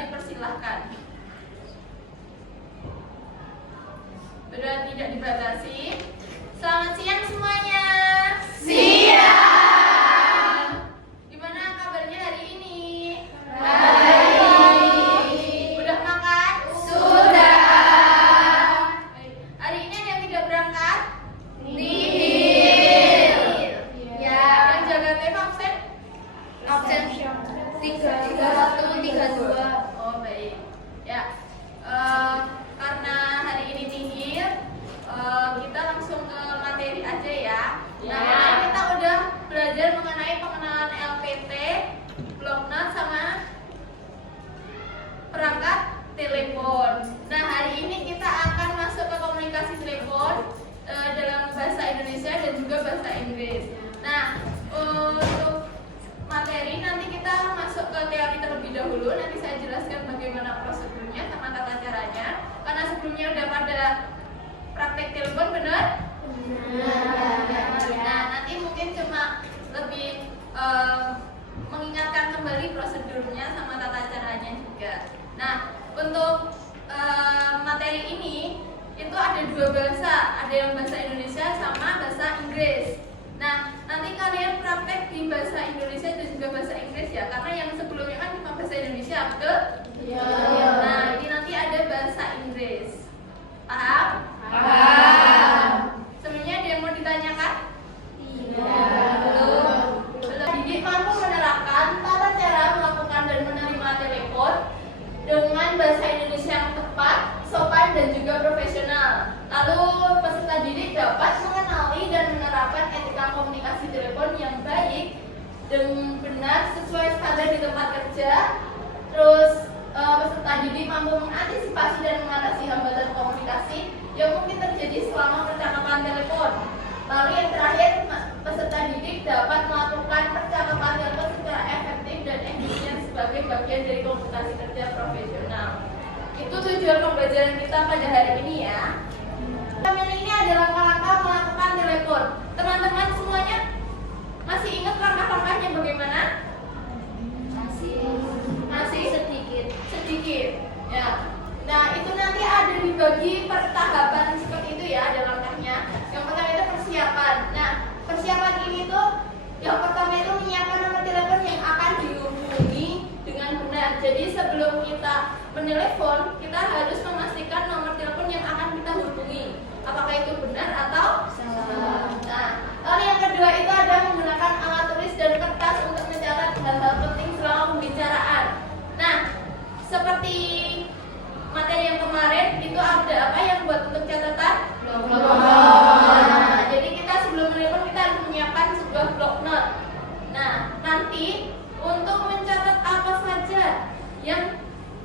dipersilahkan. Sudah tidak dibatasi. Selamat siang semuanya. Siang. Gimana kabarnya hari ini? Baik. Udah makan? Sudah. Baik. Hari ini ada yang tidak berangkat? Nihil. Ya. Yang jaga tema absen? Absen 3132. Oh baik. Ya. Karena hari ini nihil, kita langsung ke materi aja ya. Nah, kemarin kita udah belajar mengenai pengenalan LPT, bloknot sama perangkat telepon. Nah, hari ini kita akan masuk ke komunikasi telepon dalam bahasa Indonesia dan juga bahasa Inggris. Nah, untuk materi nanti kita masuk ke teori terlebih dahulu. Nanti saya jelaskan bagaimana prosedurnya sama tata caranya. Karena sebelumnya udah pada praktek telepon, benar? Nah, nanti mungkin cuma lebih mengingatkan kembali prosedurnya sama tata caranya juga. Nah, untuk materi ini itu ada dua bahasa, ada yang bahasa Indonesia sama bahasa Inggris. Nah, nanti kalian praktek di bahasa Indonesia dan juga bahasa Inggris ya, karena yang sebelumnya kan cuma bahasa Indonesia, betul? Iya. Nah, ini nanti ada bahasa Inggris. Paham? Paham. Sebelumnya ada yang mau ditanyakan? Tidak. Belum. Didik mampu menerapkan tata cara melakukan dan menerima telepon dengan bahasa Indonesia yang tepat, sopan dan juga profesional. Lalu peserta didik dapat mengenali dan menerapkan etika komunikasi telepon yang baik dan benar sesuai standar di tempat kerja. Terus peserta didik mampu mengantisipasi dan mengatasi hambatan komunikasi yang mungkin terjadi selama percakapan telepon. Lalu yang terakhir, peserta didik dapat melakukan percakapan telepon secara efektif dan efisien sebagai bagian dari komunikasi kerja profesional. Itu tujuan pembelajaran kita pada hari ini ya. Ini adalah langkah-langkah melakukan telepon. Teman-teman semuanya masih ingat langkah-langkahnya bagaimana? Masih sedikit. Ya. Nah, itu nanti ada dibagi per tahapan seperti itu ya, ada langkahnya. Yang pertama itu persiapan. Nah, persiapan ini tuh yang pertama itu menyiapkan nomor telepon yang akan dihubungi dengan benar. Jadi sebelum kita menelepon, kita harus memastikan nomor telepon yang akan kita hubungi apakah itu benar atau salah. Nah, lalu yang kedua itu ada menggunakan alat tulis dan kertas untuk mencatat hal-hal penting selama pembicaraan. Nah, seperti materi yang kemarin itu ada apa yang buat untuk catatan? Nah, jadi kita sebelum menelepon kita harus menyiapkan sebuah blok note. Nah, nanti untuk mencatat apa saja yang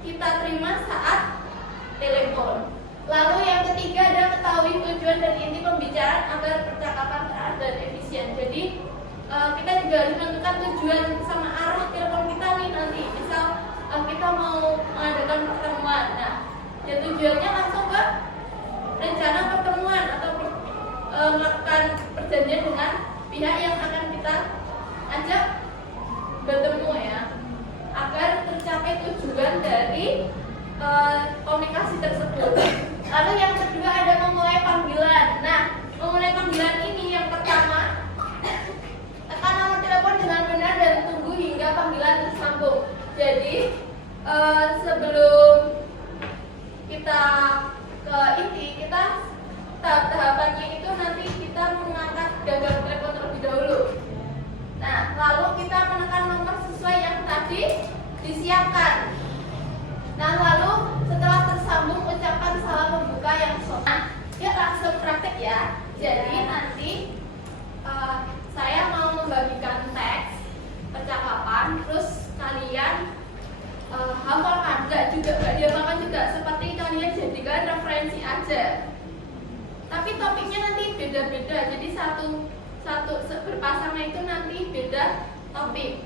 kita terima saat telepon. Lalu yang ketiga ada ketahui tujuan dan inti pembicaraan agar percakapan terarah dan efisien. Jadi kita juga harus menentukan tujuan sama arah telepon kita nih nanti. Misal kita mau mengadakan pertemuan. Nah, ya tujuannya langsung ke rencana pertemuan atau melakukan perjanjian dengan pihak yang akan kita ajak bertemu ya, agar tercapai tujuan dari komunikasi tersebut. Lalu yang kedua ada memulai panggilan. Nah, memulai panggilan ini yang pertama, tekan nomor telepon dengan benar dan tunggu hingga panggilan tersambung. Jadi sebelum kita ke inti, kita tahapannya itu nanti kita mengangkat gagang telepon terlebih dahulu. Nah, lalu kita menekan nomor sesuai yang tadi disiapkan. Nah, lalu setelah tersambung ucapkan salam pembuka yang sopan. Ya, langsung praktek ya. Jadi nanti saya mau membagikan teks percakapan, terus kalian hafalkan, nggak dihafalkan juga, seperti kalian jadikan referensi aja. Tapi topiknya nanti beda-beda, jadi satu berpasangan itu nanti beda topik,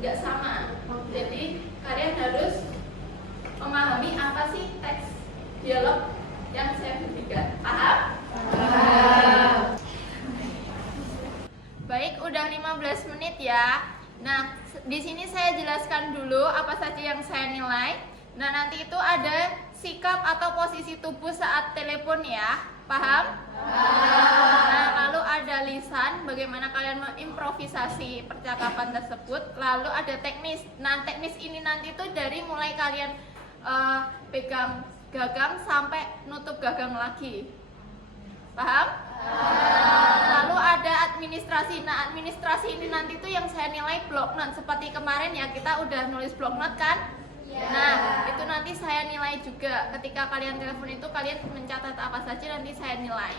nggak sama. Jadi kalian harus memahami apa sih teks dialog yang saya berikan. Paham? Paham. Baik, udah 15 menit ya. Nah, di sini saya jelaskan dulu apa saja yang saya nilai. Nah, nanti itu ada sikap atau posisi tubuh saat telepon ya. Paham? Nah, lalu ada lisan, bagaimana kalian mengimprovisasi percakapan tersebut. Lalu ada teknis. Nah, teknis ini nanti itu dari mulai kalian pegang gagang sampai nutup gagang lagi. Paham? Lalu ada administrasi. Nah, administrasi ini nanti tuh yang saya nilai block note. Seperti kemarin ya, kita udah nulis block note kan? Nah, itu nanti saya nilai juga. Ketika kalian telepon itu kalian mencatat apa saja, nanti saya nilai.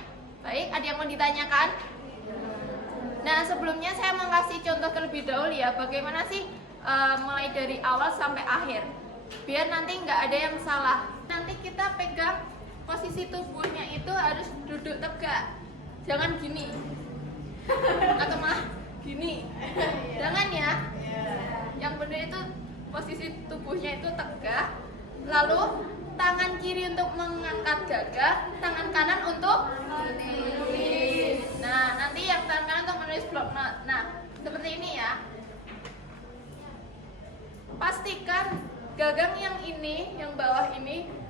Baik, ada yang mau ditanyakan? Nah, sebelumnya saya mau kasih contoh terlebih dahulu ya. Bagaimana sih mulai dari awal sampai akhir, biar nanti nggak ada yang salah. Nanti kita pegang posisi tubuhnya itu harus duduk tegak, jangan gini atau malah gini, jangan ya. Yang benar itu posisi tubuhnya itu tegak, lalu tangan kiri untuk mengangkat gagang, tangan kanan untuk menulis. Nah, nanti yang tangan kanan untuk menulis block note. Nah, seperti ini ya. Pastikan gagang yang ini, yang bawah ini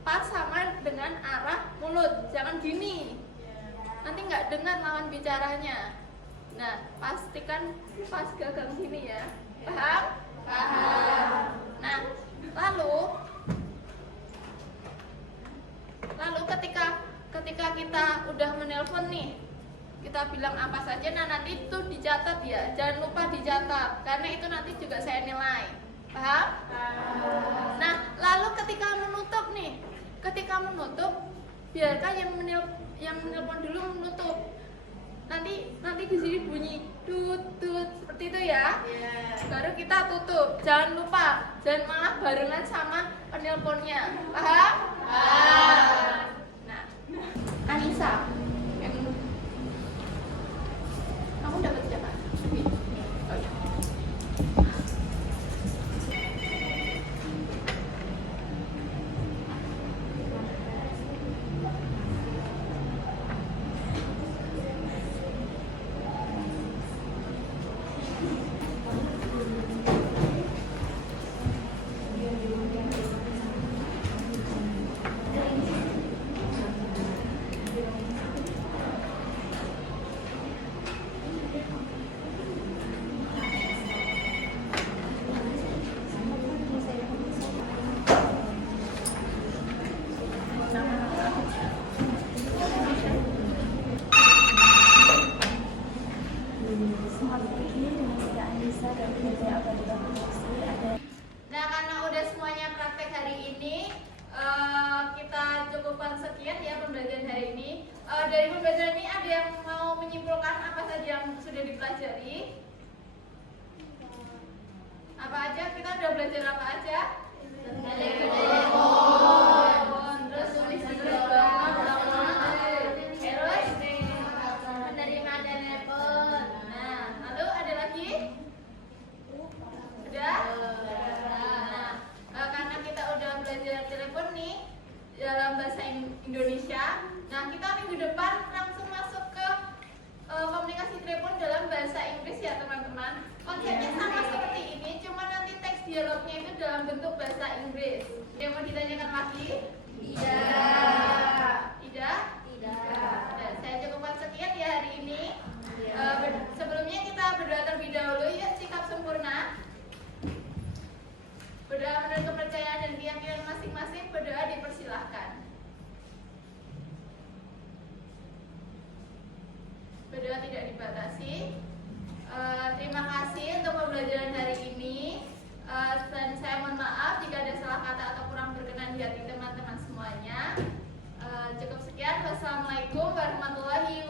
pas sama dengan arah mulut, jangan gini, nanti nggak dengar lawan bicaranya. Nah, pastikan pas gagang sini ya. Paham? Paham. Nah, lalu ketika kita udah menelpon nih, kita bilang apa saja. Nah, nanti itu dicatat ya, jangan lupa dicatat karena itu nanti juga saya nilai. Paham? Nah, lalu ketika menutup, biarkan yang menelpon dulu menutup. Nanti di sini bunyi tut tut seperti itu ya. Baru kita tutup. Jangan lupa, jangan malah barengan sama penelponnya. Paham? Nah, Anissa, kamu dapat siapa? Nah, karena udah semuanya praktek hari ini, kita cukupkan sekian ya pembelajaran hari ini. Dari pembelajaran ini ada yang mau menyimpulkan apa saja yang sudah dipelajari? Apa aja? Kita udah belajar apa aja? Telepon, terus tulis di telepon, terus menerima telepon. Nah, lalu ada lagi? Udah? Nah, karena kita udah belajar telepon nih dalam bahasa Indonesia, nah kita minggu depan langsung masuk ke komunikasi telepon dalam bahasa Inggris ya teman-teman. Konsepnya sama seperti ini, cuma nanti teks dialognya itu dalam bentuk bahasa Inggris. Yang mau ditanyakan lagi? Tidak. Tidak? Tidak. Saya cukupkan sekian ya hari ini. Sebelumnya kita berdoa terlebih dahulu ya, sikap sempurna. Berdoa menurut kepercayaan dan keyakinan masing-masing, berdoa dipersilahkan. Berdoa tidak dibatasi. Terima kasih untuk pembelajaran hari ini. Dan saya mohon maaf jika ada salah kata atau kurang berkenan di hati teman-teman semuanya. Cukup sekian. Wassalamualaikum warahmatullahi wabarakatuh.